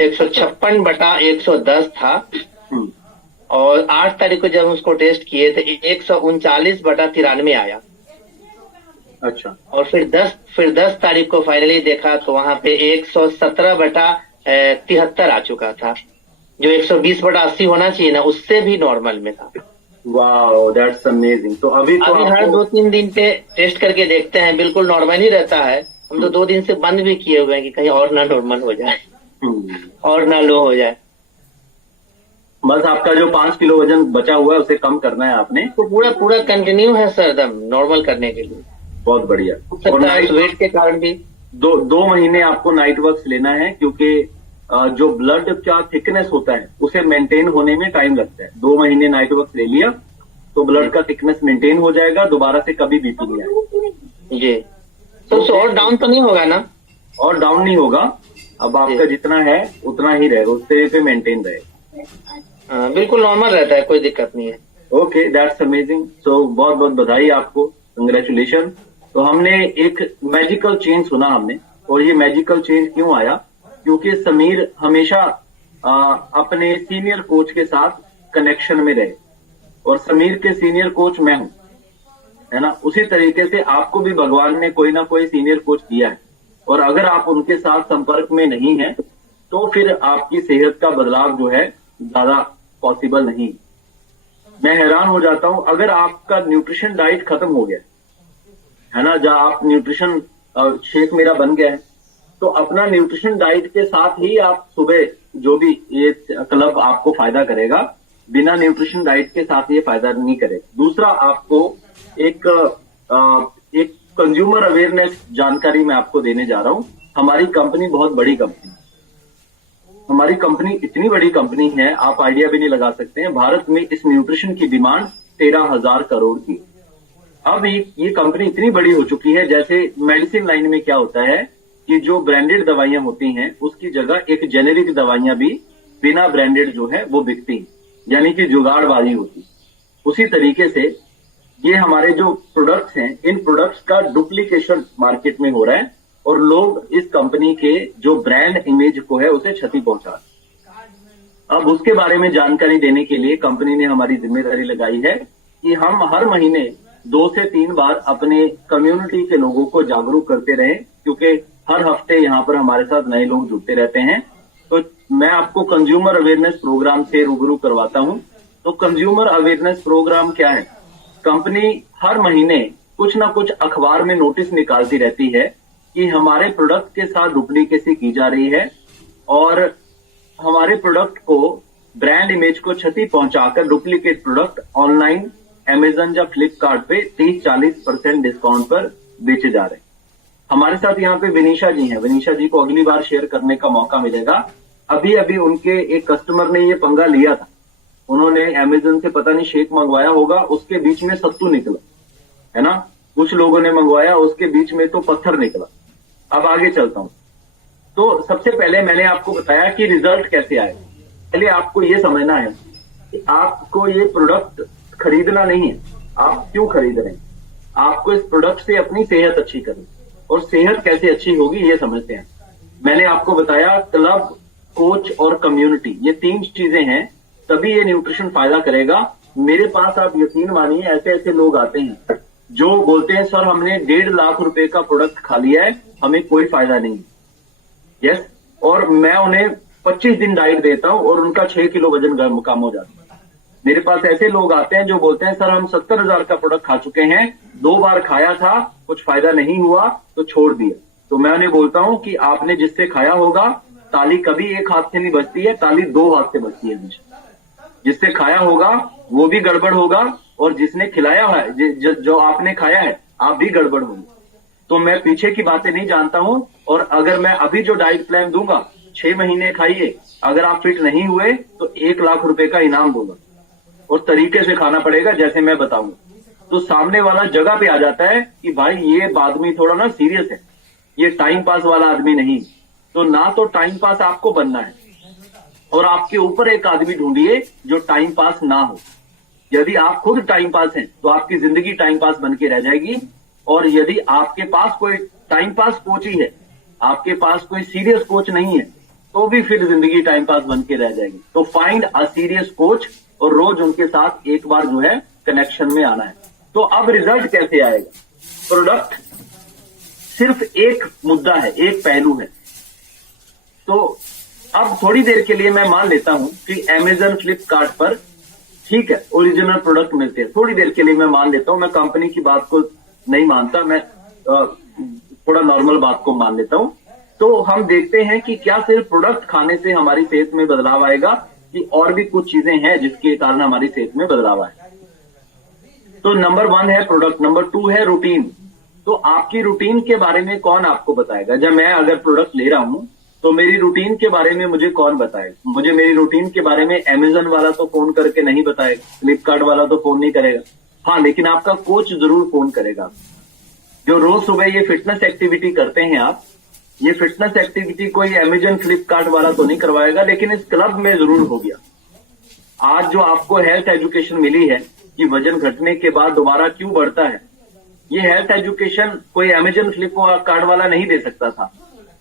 156/110 था। और 8 तारीख को जब उसको टेस्ट किए थे 139/93 आया। अच्छा। और फिर 10 तारीख को फाइनली देखा तो वहां पे 117/73 आ चुका था, जो 120/80 होना चाहिए ना, उससे भी नॉर्मल में था। Wow, that's amazing. तो अभी हर 2-3 दिन पे टेस्ट करके देखते हैं, बिल्कुल नॉर्मल ही रहता है। हम तो 2 दिन से बंद भी किए हुए हैं कि कहीं और ना नॉर्मल हो जाए और ना लो हो जाए। बस आपका जो 5 किलो वजन बचा हुआ है उसे कम करना है आपने। तो पूरा कंटिन्यू है सर, एकदम नॉर्मल करने के लिए। बहुत बढ़िया। और नाइट वेट के कारण भी 2 महीने आपको नाइट वर्क्स लेना है, क्योंकि जो ब्लड का थिकनेस होता है उसे मेंटेन होने में टाइम लगता है। 2 महीने नाइट वर्क्स ले लिया तो ब्लड का थिकनेस मेंटेन हो जाएगा, दोबारा से कभी बीपी नहीं आएगा। जी। तो और डाउन तो नहीं होगा ना? और डाउन नहीं होगा। अब आपका जितना है उतना ही रहेगा, उस तरह पे मेंटेन रहेगा। बिल्कुल नॉर्मल रहता है, कोई दिक्कत नहीं है। Okay, that's amazing. सो बहुत बहुत बधाई आपको, कंग्रेचुलेशन। तो हमने एक मैजिकल चेंज सुना हमने, और ये मैजिकल चेंज क्यों आया? क्योंकि समीर हमेशा अपने सीनियर कोच के साथ कनेक्शन में रहे, और समीर के सीनियर कोच मैं हूं, है ना। उसी तरीके से आपको भी भगवान ने कोई ना कोई सीनियर कोच दिया है, और अगर आप उनके साथ संपर्क में नहीं है तो फिर आपकी सेहत का बदलाव जो है ज्यादा पॉसिबल नहीं। मैं हैरान हो जाता हूं, अगर आपका न्यूट्रिशन डाइट खत्म हो गया है ना, जहां आप न्यूट्रिशन शेक मेरा बन गया है, तो अपना न्यूट्रिशन डाइट के साथ ही आप सुबह जो भी ये क्लब आपको फायदा करेगा, बिना न्यूट्रिशन डाइट के साथ ये फायदा नहीं करेगा। दूसरा, आपको एक कंज्यूमर अवेयरनेस जानकारी मैं आपको देने जा रहा हूं। हमारी कंपनी बहुत बड़ी कंपनी, हमारी कंपनी इतनी बड़ी कंपनी है, आप आइडिया भी नहीं लगा सकते हैं। भारत में इस न्यूट्रिशन की डिमांड 13,000 करोड़ की। अब ये कंपनी इतनी बड़ी हो चुकी है, जैसे मेडिसिन लाइन में क्या होता है कि जो ब्रांडेड दवाइयां होती हैं उसकी जगह एक जेनेरिक दवाइयां भी बिना ब्रांडेड जो है वो बिकती हैं, यानी कि जुगाड़बाजी होती। उसी तरीके से ये हमारे जो प्रोडक्ट्स हैं, इन प्रोडक्ट्स का डुप्लीकेशन मार्केट में हो रहा है, और लोग इस कंपनी के जो ब्रांड इमेज को है उसे क्षति पहुंचा रहे हैं। अब उसके बारे में जानकारी देने के लिए कंपनी ने हमारी जिम्मेदारी लगाई है कि हम हर महीने 2 से 3 बार अपने कम्युनिटी के लोगों को जागरूक करते रहें, क्योंकि हर हफ्ते यहाँ पर हमारे साथ नए लोग जुड़ते रहते हैं। तो मैं आपको कंज्यूमर अवेयरनेस प्रोग्राम से रूबरू करवाता हूँ, तो कंज्यूमर अवेयरनेस प्रोग्राम क्या है? कंपनी हर महीने कुछ ना कुछ अखबार में नोटिस निकालती रहती है कि हमारे प्रोडक्ट के साथ डुप्लीकेसी की जा रही है और हमारे प्रोडक्ट को ब्रांड इमेज को क्षति पहुंचाकर डुप्लीकेट प्रोडक्ट ऑनलाइन अमेजन या फ्लिपकार्ट पे 30-40% डिस्काउंट पर बेचे जा रहे हैं। हमारे साथ यहाँ पे विनीशा जी हैं। विनीशा जी को अगली बार शेयर करने का मौका मिलेगा। अभी अभी उनके एक कस्टमर ने ये पंगा लिया था। उन्होंने अमेजन से पता नहीं शेक मंगवाया होगा, उसके बीच में सत्तू निकला, है ना। कुछ लोगों ने मंगवाया, उसके बीच में तो पत्थर निकला। अब आगे चलता हूं। तो सबसे पहले मैंने आपको बताया कि रिजल्ट कैसे आए। पहले आपको ये समझना है कि आपको ये प्रोडक्ट खरीदना नहीं है। आप क्यों खरीद रहे हैं? आपको इस प्रोडक्ट से अपनी सेहत अच्छी करनी, और सेहत कैसे अच्छी होगी ये समझते हैं। मैंने आपको बताया क्लब, कोच और कम्युनिटी, ये 3 चीजें हैं, तभी ये न्यूट्रिशन फायदा करेगा। मेरे पास आप यकीन मानिए ऐसे ऐसे लोग आते हैं जो बोलते हैं सर हमने 1.5 लाख रुपए का प्रोडक्ट खा लिया है, हमें कोई फायदा नहीं। यस, और मैं उन्हें 25 दिन डाइट देता हूं और उनका 6 किलो वजन कम हो जाता है। मेरे पास ऐसे लोग आते हैं जो बोलते हैं सर हम 70,000 का प्रोडक्ट खा चुके हैं, 2 बार खाया था, कुछ फायदा नहीं हुआ तो छोड़ दिया। तो मैं उन्हें बोलता हूं कि आपने जिससे खाया होगा, ताली कभी एक हाथ से नहीं बजती है, ताली 2 हाथ से बजती है। जिससे खाया होगा वो भी गड़बड़ होगा, और जिसने खिलाया है, जो आपने खाया है, आप भी गड़बड़ होंगे। तो मैं पीछे की बातें नहीं जानता हूं, और अगर मैं अभी जो डाइट प्लान दूंगा 6 महीने खाइए, अगर आप फिट नहीं हुए तो 1 लाख रुपए का इनाम दूंगा, और तरीके से खाना पड़ेगा जैसे मैं बताऊंगा। तो सामने वाला जगह पे आ जाता है कि भाई ये आदमी थोड़ा ना सीरियस है, ये टाइम पास वाला आदमी नहीं। तो ना तो टाइम पास आपको बनना है, और आपके ऊपर एक आदमी ढूंढिए जो टाइम पास ना हो। यदि आप खुद टाइम पास हैं तो आपकी जिंदगी टाइम पास बन के रह जाएगी, और यदि आपके पास कोई टाइम पास कोच ही है, आपके पास कोई सीरियस कोच नहीं है, तो भी फिर जिंदगी टाइम पास बन के रह जाएगी। तो फाइंड अ सीरियस कोच, और रोज उनके साथ एक बार जो है कनेक्शन में आना है। तो अब रिजल्ट कैसे आएगा? प्रोडक्ट सिर्फ एक मुद्दा है, एक पहलू है। तो अब थोड़ी देर के लिए मैं मान लेता हूं कि अमेजन, फ्लिपकार्ट पर ठीक है ओरिजिनल प्रोडक्ट मिलते हैं। थोड़ी देर के लिए मैं मान लेता हूं, मैं कंपनी की बात को नहीं मानता, मैं थोड़ा नॉर्मल बात को मान लेता हूं। तो हम देखते हैं कि क्या सिर्फ प्रोडक्ट खाने से हमारी सेहत में बदलाव आएगा, कि और भी कुछ चीजें हैं जिसके कारण हमारी सेहत में बदलाव आए। तो नंबर 1 है प्रोडक्ट, नंबर 2 है रूटीन। तो आपकी रूटीन के बारे में कौन आपको बताएगा? जब मैं अगर प्रोडक्ट ले रहा हूं तो मेरी रूटीन के बारे में मुझे कौन बताएगा? मुझे मेरी रूटीन के बारे में अमेजन वाला तो फोन करके नहीं बताएगा, फ्लिपकार्ट वाला तो फोन नहीं करेगा। हाँ, लेकिन आपका कोच जरूर फोन करेगा। जो रोज सुबह ये फिटनेस एक्टिविटी करते हैं आप, ये फिटनेस एक्टिविटी कोई अमेजन, फ्लिपकार्ट वाला तो नहीं करवाएगा, लेकिन इस क्लब में जरूर हो गया। आज जो आपको हेल्थ एजुकेशन मिली है कि वजन घटने के बाद दोबारा क्यों बढ़ता है, ये हेल्थ एजुकेशन कोई अमेजन, फ्लिपकार्ट वाला नहीं दे सकता था।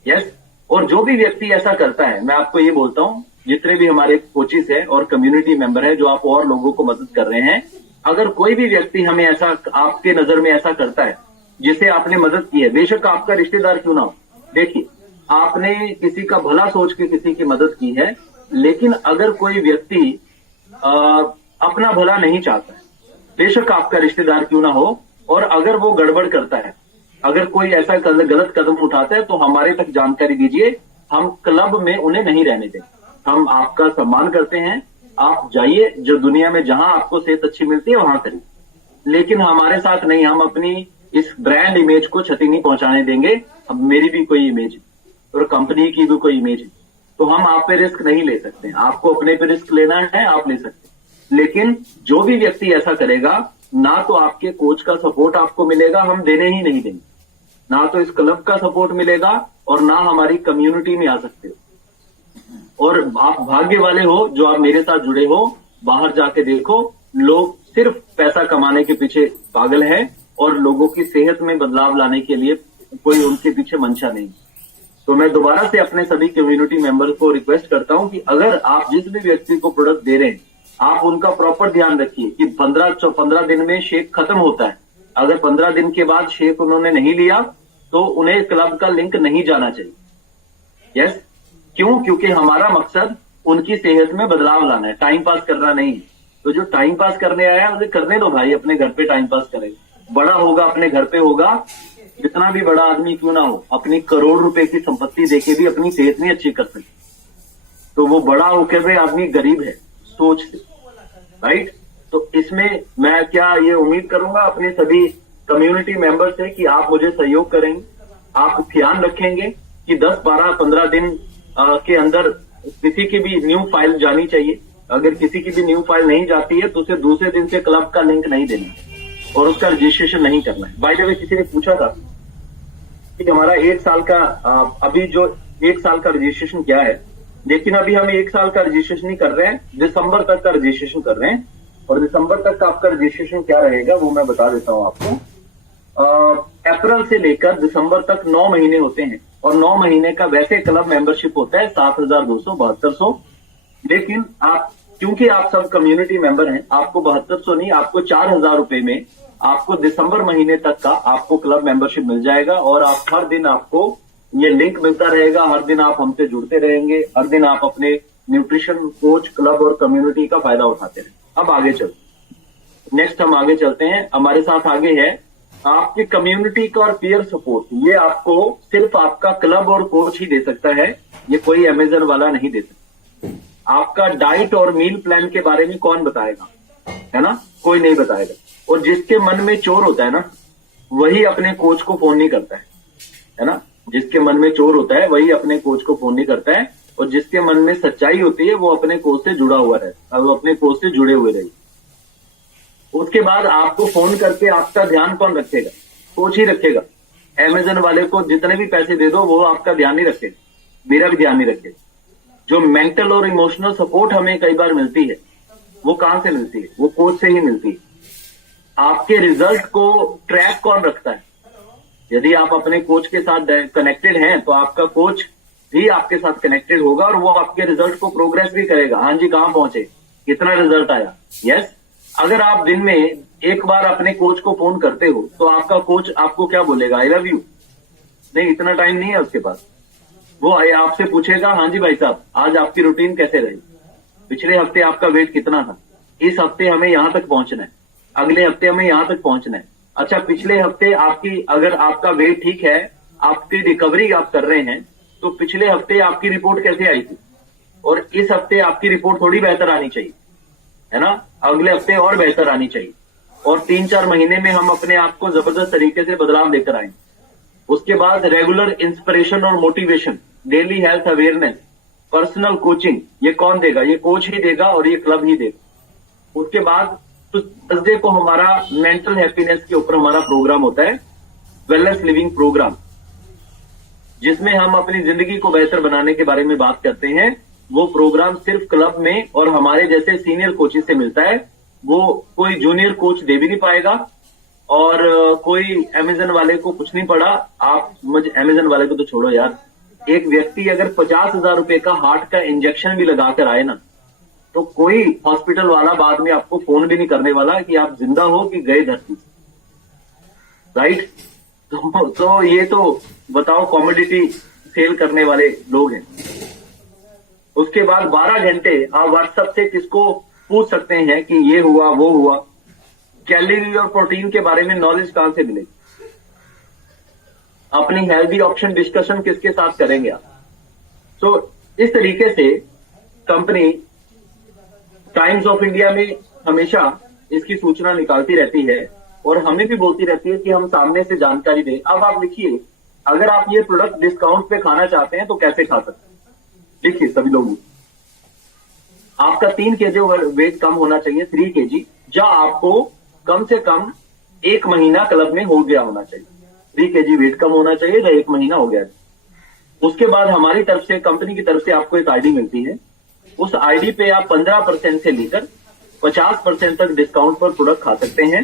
यस, और जो भी व्यक्ति ऐसा करता है, मैं आपको ये बोलता हूं, जितने भी हमारे कोचिस है और कम्युनिटी मेंबर है जो आप और लोगों को मदद कर रहे हैं, अगर कोई भी व्यक्ति हमें ऐसा, आपके नजर में ऐसा करता है जिसे आपने मदद की है, बेशक आपका रिश्तेदार क्यों ना हो, देखिए आपने किसी का भला सोच के किसी की मदद की है, लेकिन अगर कोई व्यक्ति अपना भला नहीं चाहता है, बेशक आपका रिश्तेदार क्यों ना हो, और अगर वो गड़बड़ करता है, अगर कोई ऐसा गलत कदम उठाता है, तो हमारे तक जानकारी दीजिए। हम क्लब में उन्हें नहीं रहने देंगे। हम आपका सम्मान करते हैं, आप जाइए, जो दुनिया में जहां आपको सेहत अच्छी मिलती है वहां करिए, लेकिन हमारे साथ नहीं। हम अपनी इस ब्रांड इमेज को क्षति नहीं पहुंचाने देंगे। अब मेरी भी कोई इमेज है और कंपनी की भी कोई इमेज है, तो हम आप पे रिस्क नहीं ले सकते। आपको अपने पे रिस्क लेना है, आप ले सकते हैं, लेकिन जो भी व्यक्ति ऐसा करेगा, ना तो आपके कोच का सपोर्ट आपको मिलेगा, हम देने ही नहीं देंगे, ना तो इस क्लब का सपोर्ट मिलेगा, और ना हमारी कम्युनिटी में आ सकते हो। और आप भाग्य वाले हो जो आप मेरे साथ जुड़े हो। बाहर जाके देखो, लोग सिर्फ पैसा कमाने के पीछे पागल है, और लोगों की सेहत में बदलाव लाने के लिए कोई उनके पीछे मंशा नहीं। तो मैं दोबारा से अपने सभी कम्युनिटी मेंबर्स को रिक्वेस्ट करता हूं कि अगर आप जिस भी व्यक्ति को प्रोडक्ट दे रहे हैं, आप उनका प्रॉपर ध्यान रखिए कि 15 दिन में शेक खत्म होता है। अगर 15 दिन के बाद शेक उन्होंने नहीं लिया तो उन्हें क्लब का लिंक नहीं जाना चाहिए। यस, क्यों? क्योंकि हमारा मकसद उनकी सेहत में बदलाव लाना है, टाइम पास करना नहीं। तो जो टाइम पास करने आया है उसे करने दो भाई, अपने घर पे टाइम पास करे। बड़ा होगा अपने घर पे होगा, जितना भी बड़ा आदमी क्यों ना हो, अपनी करोड़ रुपए की संपत्ति देके भी अपनी सेहत नहीं अच्छी कर सकती। तो वो बड़ा होकर भी आदमी गरीब है सोच से, राइट। तो इसमें मैं क्या ये उम्मीद करूंगा अपने सभी कम्युनिटी मेंबर से कि आप मुझे सहयोग करेंगे, आप ध्यान रखेंगे कि 10, 12, 15 दिन के अंदर किसी की भी न्यू फाइल जानी चाहिए। अगर किसी की भी न्यू फाइल नहीं जाती है तो उसे दूसरे दिन से क्लब का लिंक नहीं देना और उसका रजिस्ट्रेशन नहीं करना है। बाय द वे किसी ने पूछा था कि हमारा 1 साल का अभी जो 1 साल का रजिस्ट्रेशन क्या है, लेकिन अभी हम 1 साल का रजिस्ट्रेशन नहीं कर रहे हैं, दिसंबर तक का रजिस्ट्रेशन कर रहे हैं। और दिसंबर तक का आपका रजिस्ट्रेशन क्या रहेगा वो मैं बता देता हूं आपको। अप्रैल से लेकर दिसंबर तक 9 महीने होते हैं और 9 महीने का वैसे क्लब मेंबरशिप होता है 7,200 7200। लेकिन आप क्योंकि आप सब कम्युनिटी मेंबर हैं, आपको 7200 नहीं, आपको 4,000 रुपए में आपको दिसंबर महीने तक का आपको क्लब मेंबरशिप मिल जाएगा। और आप हर दिन आपको ये लिंक मिलता रहेगा, हर दिन आप हमसे जुड़ते रहेंगे, हर दिन आप अपने न्यूट्रिशन कोच क्लब और कम्युनिटी का फायदा उठाते रहेंगे। अब आगे चलते, नेक्स्ट हम आगे चलते हैं। हमारे साथ आगे है आपकी कम्युनिटी का और पीयर सपोर्ट। ये आपको सिर्फ आपका क्लब और कोच ही दे सकता है, ये कोई अमेजन वाला नहीं दे सकता। आपका डाइट और मील प्लान के बारे में कौन बताएगा, है ना, कोई नहीं बताएगा। और जिसके मन में चोर होता है ना, वही अपने कोच को फोन नहीं करता है ना। जिसके मन में चोर होता है वही अपने कोच को फोन नहीं करता है, और जिसके मन में सच्चाई होती है वो अपने कोच से जुड़ा हुआ रहता है, वो अपने कोच से जुड़े हुए रहे। उसके बाद आपको फोन करके आपका ध्यान कौन रखेगा, कोच ही रखेगा। अमेजन वाले को जितने भी पैसे दे दो वो आपका ध्यान नहीं रखेगा, मेरा भी ध्यान नहीं रखेगा। जो मेंटल और इमोशनल सपोर्ट हमें कई बार मिलती है वो कहां से मिलती है, वो कोच से ही मिलती है। आपके रिजल्ट को ट्रैक कौन रखता है, यदि आप अपने कोच के साथ कनेक्टेड हैं तो आपका कोच भी आपके साथ कनेक्टेड होगा और वो आपके रिजल्ट को प्रोग्रेस भी करेगा। हाँ जी, कहां पहुंचे, कितना रिजल्ट आया, यस। अगर आप दिन में एक बार अपने कोच को फोन करते हो तो आपका कोच आपको क्या बोलेगा, आई लव यू, नहीं इतना टाइम नहीं है उसके पास। वो आपसे पूछेगा, हाँ जी भाई साहब आज आपकी रूटीन कैसे रही, पिछले हफ्ते आपका वेट कितना था, इस हफ्ते हमें यहां तक पहुंचना है, अगले हफ्ते हमें यहां तक पहुंचना है। अच्छा, पिछले हफ्ते आपकी अगर आपका वेट ठीक है, आपकी रिकवरी आप कर रहे हैं, तो पिछले हफ्ते आपकी रिपोर्ट कैसे आई थी, और इस हफ्ते आपकी रिपोर्ट थोड़ी बेहतर आनी चाहिए, है ना, अगले हफ्ते और बेहतर आनी चाहिए। और 3-4 महीने में हम अपने आप को जबरदस्त तरीके से बदलाव लेकर आएंगे। उसके बाद रेगुलर इंस्पिरेशन और motivation, daily health awareness, personal coaching, ये कौन देगा, ये कोच ही देगा और ये क्लब ही देगा। उसके बाद थर्सडे को हमारा मेंटल हैप्पीनेस के ऊपर हमारा प्रोग्राम होता है, वेलनेस लिविंग प्रोग्राम, जिसमें हम अपनी जिंदगी को बेहतर बनाने के बारे में बात करते हैं। वो प्रोग्राम सिर्फ क्लब में और हमारे जैसे सीनियर कोचेस से मिलता है, वो कोई जूनियर कोच दे भी नहीं पाएगा और कोई अमेजन वाले को कुछ नहीं पड़ा। आप मुझे अमेजन वाले को तो छोड़ो यार, एक व्यक्ति अगर 50,000 रुपए का हार्ट का इंजेक्शन भी लगाकर आए ना, तो कोई हॉस्पिटल वाला बाद में आपको फोन भी नहीं करने वाला कि आप जिंदा हो कि गए धरती, राइट। तो ये तो बताओ कॉमोडिटी सेल करने वाले लोग हैं। उसके बाद 12 घंटे आप व्हाट्सएप से किसको पूछ सकते हैं कि ये हुआ वो हुआ, कैलोरी और प्रोटीन के बारे में नॉलेज कहां से मिलेगी, अपनी हेल्दी ऑप्शन डिस्कशन किसके साथ करेंगे आप। तो इस तरीके से कंपनी टाइम्स ऑफ इंडिया में हमेशा इसकी सूचना निकालती रहती है और हमें भी बोलती रहती है कि हम सामने से जानकारी दें। अब आप लिखिए, अगर आप ये प्रोडक्ट डिस्काउंट पे खाना चाहते हैं तो कैसे खा सकते हैं, लिखिए सभी लोग। आपका 3 kg वेट कम होना चाहिए, 3 kg, या आपको कम से कम 1 महीना क्लब में हो गया होना चाहिए। 3 kg वेट कम होना चाहिए या 1 महीना हो गया। उसके बाद हमारी तरफ से, कंपनी की तरफ से आपको एक आईडी मिलती है, उस आईडी पे आप 15% से लेकर 50% तक डिस्काउंट पर प्रोडक्ट खा सकते हैं,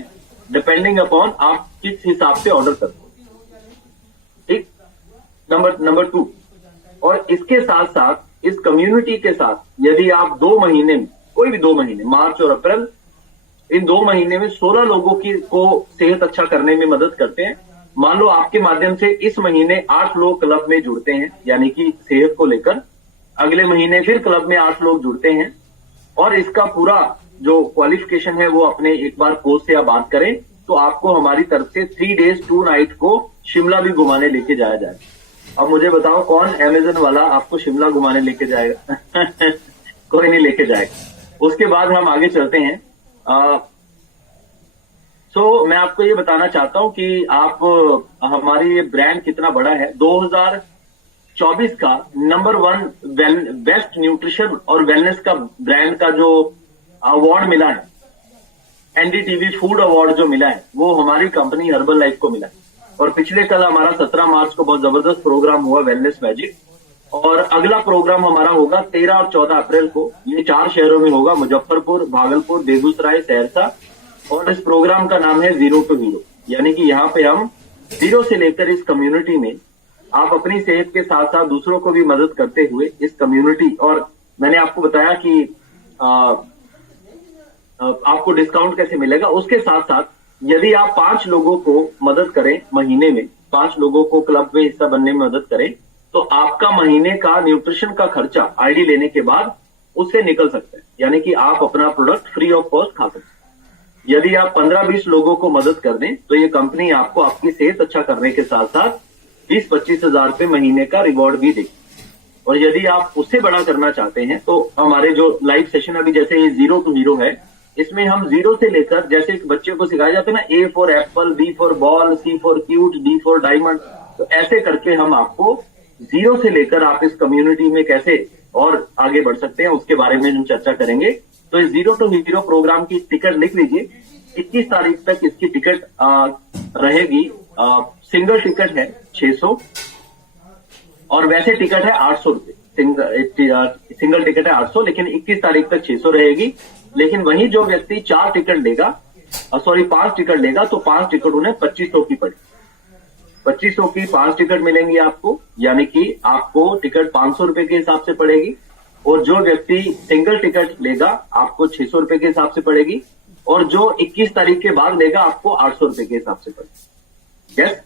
डिपेंडिंग अपॉन आप किस हिसाब से ऑर्डर करते हो, ठीक। नंबर 2, और इसके साथ साथ इस कम्युनिटी के साथ यदि आप 2 महीने में, कोई भी 2 महीने, मार्च और अप्रैल, इन 2 महीने में 16 लोगों को सेहत अच्छा करने में मदद करते हैं। मान लो आपके माध्यम से इस महीने 8 लोग क्लब में जुड़ते हैं, यानी कि सेहत को लेकर, अगले महीने फिर क्लब में 8 लोग जुड़ते हैं, और इसका पूरा जो क्वालिफिकेशन है वो अपने एक बार कोच से आप बात करें, तो आपको हमारी तरफ से 3 days 2 night को शिमला भी घुमाने लेके जाया जाए। अब मुझे बताओ कौन अमेजन वाला आपको शिमला घुमाने लेके जाएगा? कोई नहीं लेके जाएगा। उसके बाद हम आगे चलते हैं। मैं आपको ये बताना चाहता हूं कि आप हमारी ये ब्रांड कितना बड़ा है। 2024 का नंबर 1 बेस्ट न्यूट्रिशन और वेलनेस का ब्रांड का जो अवार्ड मिला है, एनडीटीवी फूड अवार्ड जो मिला है, वो हमारी कंपनी हर्बल लाइफ को मिला है। और पिछले कल हमारा 17 मार्च को बहुत जबरदस्त प्रोग्राम हुआ वेलनेस मैजिक, और अगला प्रोग्राम हमारा होगा 13 और 14 अप्रैल को। ये 4 शहरों में होगा, मुजफ्फरपुर, भागलपुर, बेगूसराय, सहरसा। और इस प्रोग्राम का नाम है जीरो टू हीरो, यानी कि यहाँ पे हम जीरो से लेकर इस कम्युनिटी में आप अपनी सेहत के साथ साथ दूसरों को भी मदद करते हुए इस कम्युनिटी, और मैंने आपको बताया कि आपको डिस्काउंट कैसे मिलेगा। उसके साथ साथ यदि आप 5 लोगों को मदद करें महीने में, 5 लोगों को क्लब में हिस्सा बनने में मदद करें, तो आपका महीने का न्यूट्रिशन का खर्चा आईडी लेने के बाद उससे निकल सकता है, यानी कि आप अपना प्रोडक्ट फ्री ऑफ कॉस्ट खा सकते हैं। यदि आप 15-20 लोगों को मदद कर दें तो ये कंपनी आपको आपकी सेहत अच्छा करने के साथ साथ 20-25 हजार रुपए महीने का रिवॉर्ड भी देगी। और यदि आप उससे बड़ा करना चाहते हैं तो हमारे जो लाइव सेशन अभी जैसे ये जीरो टू हीरो है, इसमें हम जीरो से लेकर, जैसे एक बच्चे को सिखाया जाता है ना, A for Apple, B for ball, C for cute, D for diamond, तो ऐसे करके हम आपको जीरो से लेकर आप इस कम्युनिटी में कैसे और आगे बढ़ सकते हैं उसके बारे में हम चर्चा करेंगे। तो इस जीरो टू हीरो प्रोग्राम की टिकट लिख लीजिए। 21 तारीख तक इसकी टिकट रहेगी। सिंगल टिकट है 600 और वैसे टिकट है 800 रुपए। सिंगल टिकट है 800, लेकिन 21 तारीख तक 600 रहेगी। लेकिन वही जो व्यक्ति 4 टिकट लेगा, 5 टिकट लेगा, तो 5 टिकट उन्हें 2500 की पड़ेगी। 2500 की 5 टिकट मिलेंगी आपको, यानी कि आपको टिकट 500 रुपए के हिसाब से पड़ेगी। और जो व्यक्ति सिंगल टिकट लेगा आपको 600 रुपए के हिसाब से पड़ेगी, और जो 21 तारीख के बाद लेगा आपको 800 रुपए के हिसाब से पड़ेगी। यस,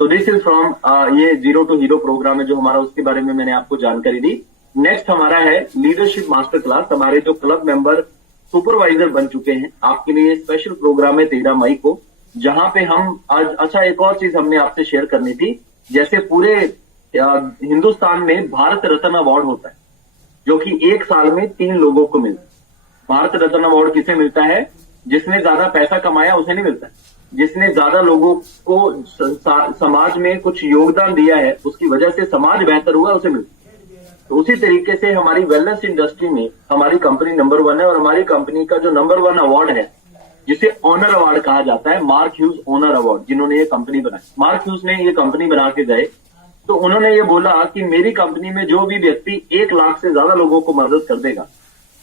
तो दिस इज फ्रॉम ये जीरो टू हीरो प्रोग्राम है जो हमारा, उसके बारे में मैंने आपको जानकारी दी। नेक्स्ट हमारा है लीडरशिप मास्टर क्लास। हमारे जो क्लब मेंबर सुपरवाइजर बन चुके हैं, आपके लिए स्पेशल प्रोग्राम है 13 मई को, जहां पे हम आज, अच्छा एक और चीज हमने आपसे शेयर करनी थी। जैसे पूरे हिंदुस्तान में भारत रत्न अवार्ड होता है, जो कि 1 साल में 3 लोगों को मिलता है। भारत रत्न अवार्ड किसे मिलता है? जिसने ज्यादा पैसा कमाया उसे नहीं मिलता है, जिसने ज्यादा लोगों को समाज में कुछ योगदान दिया है, उसकी वजह से समाज बेहतर हुआ, उसे मिलता है। तो उसी तरीके से हमारी वेलनेस इंडस्ट्री में हमारी कंपनी नंबर 1 है, और हमारी कंपनी का जो नंबर 1 अवार्ड है, जिसे ऑनर अवार्ड कहा जाता है, मार्क ह्यूज ऑनर अवार्ड, जिन्होंने ये कंपनी बनाई। मार्क ह्यूज ने ये कंपनी बना के गए, तो उन्होंने ये बोला कि मेरी कंपनी में जो भी व्यक्ति 1 लाख से ज्यादा लोगों को मदद कर देगा,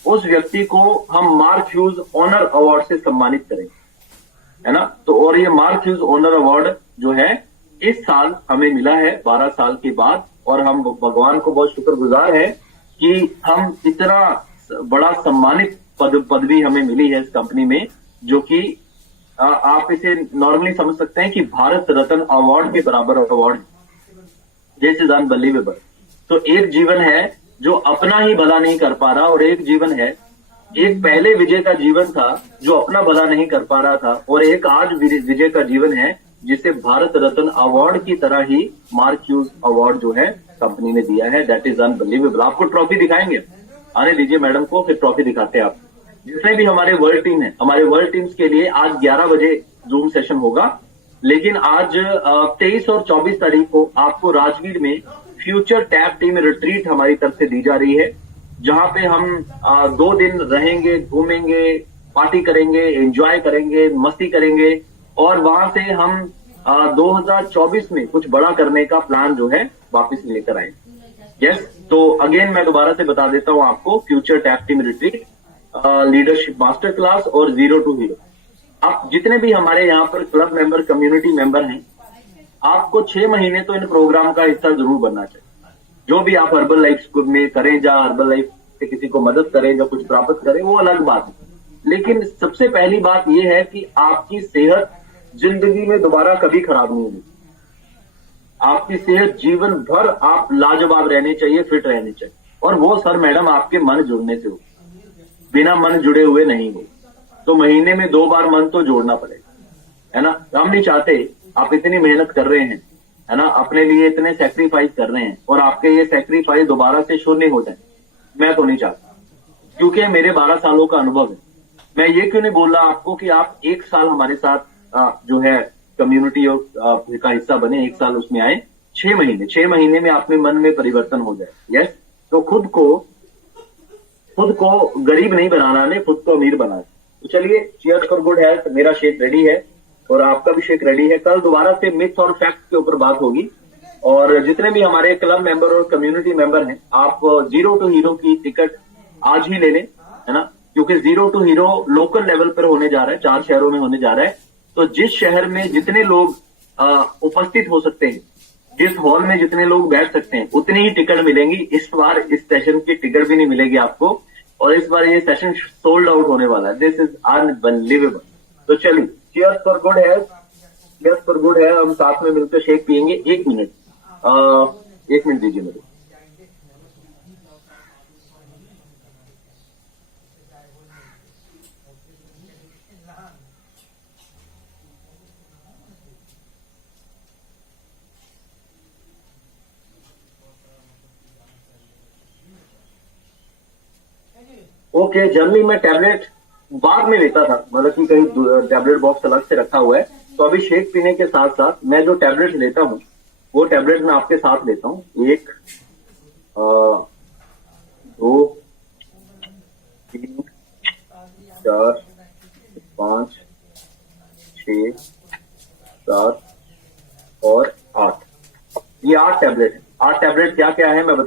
उस व्यक्ति को हम मार्क ह्यूज ऑनर अवार्ड से सम्मानित करेंगे, है ना। तो और ये मार्क ह्यूज ऑनर अवार्ड जो है इस साल हमें मिला है 12 साल के बाद, और हम भगवान को बहुत शुक्रगुजार है कि हम इतना बड़ा सम्मानित पदवी हमें मिली है इस कंपनी में, जो कि आप इसे नॉर्मली समझ सकते हैं कि भारत रत्न अवार्ड के बराबर अवार्ड। This is unbelievable. तो एक जीवन है जो अपना ही भला नहीं कर पा रहा, और एक जीवन है, एक पहले विजय का जीवन था जो अपना भला नहीं कर पा रहा था, और एक आज विजय का जीवन है जिसे भारत रत्न अवार्ड की तरह ही मार्क ह्यूज अवार्ड जो है कंपनी ने दिया है। That is unbelievable. आपको ट्रॉफी दिखाएंगे, आने दीजिए मैडम को, फिर ट्रॉफी दिखाते हैं आप। जितने भी हमारे वर्ल्ड टीम है, हमारे वर्ल्ड टीम्स के लिए आज 11 बजे जूम सेशन होगा, लेकिन आज 23 और 24 तारीख को आपको राजगीर में फ्यूचर टैप टीम रिट्रीट हमारी तरफ से दी जा रही है, जहां पे हम 2 दिन रहेंगे, घूमेंगे, पार्टी करेंगे, एंजॉय करेंगे, मस्ती करेंगे, और वहां से हम 2024 में कुछ बड़ा करने का प्लान जो है वापस लेकर आएंगे। यस, तो अगेन मैं दोबारा से बता देता हूं आपको, future tap team retreat, leadership master class और जीरो टू हीरो। आप जितने भी हमारे यहाँ पर क्लब मेंबर, कम्युनिटी मेंबर हैं, आपको 6 महीने तो इन प्रोग्राम का हिस्सा जरूर बनना चाहिए। जो भी आप हर्बल लाइफ में करें, जहाँ हर्बल लाइफ से किसी को मदद करें, जो कुछ प्राप्त करें, वो अलग बात है, लेकिन सबसे पहली बात यह है कि आपकी सेहत जिंदगी में दोबारा कभी खराब नहीं होगी। आपकी सेहत जीवन भर आप लाजवाब रहने चाहिए, फिट रहने चाहिए, और वो सर मैडम आपके मन जुड़ने से हो, बिना मन जुड़े हुए नहीं हो। तो महीने में 2 बार मंथ तो जोड़ना पड़ेगा, है ना। हम नहीं चाहते, आप इतनी मेहनत कर रहे हैं, है ना, अपने लिए इतने सेक्रीफाइस कर रहे हैं और आपके ये सेक्रीफाइस दोबारा से शून्य हो जाए, मैं तो नहीं चाहता, क्योंकि मेरे 12 सालों का अनुभव है। मैं ये क्यों नहीं बोल रहा आपको कि आप 1 साल हमारे साथ जो है कम्युनिटी का हिस्सा बने, 1 साल उसमें आए, 6 महीने में आपके मन में परिवर्तन हो जाए। यस, तो खुद को गरीब नहीं बनाना है, खुद को अमीर बनाना है। तो चलिए, चीयर्स फॉर गुड हेल्थ। मेरा शेक रेडी है और आपका भी शेक रेडी है। कल दोबारा से मिथ और फैक्ट के ऊपर बात होगी और जितने भी हमारे क्लब मेंबर और कम्युनिटी मेंबर हैं, आप जीरो टू हीरो की टिकट आज ही ले लें, है ना, क्योंकि zero to hero local level पर होने जा रहा है, 4 शहरों में होने जा रहा है। तो जिस शहर में जितने लोग उपस्थित हो सकते हैं, जिस हॉल में जितने लोग बैठ सकते हैं, उतनी ही टिकट मिलेंगी। इस बार इस सेशन की टिकट भी नहीं मिलेगी आपको और इस बार ये सेशन सोल्ड आउट होने वाला है। This is unbelievable. तो चलिए, cheers for good health, cheers for good health. हम साथ में मिलकर शेक पियेंगे। 1 मिनट दीजिए मुझे। ओके, जनरली मैं टैबलेट बाद में लेता था, मतलब कि कहीं टैबलेट बॉक्स अलग से रखा हुआ है। तो अभी शेक पीने के साथ साथ मैं जो टैबलेट लेता हूँ वो टैबलेट मैं आपके साथ लेता हूँ। 1 2 3 4 5 6 7 और 8। ये 8 टैबलेट है। 8 टैबलेट क्या क्या है मैं बता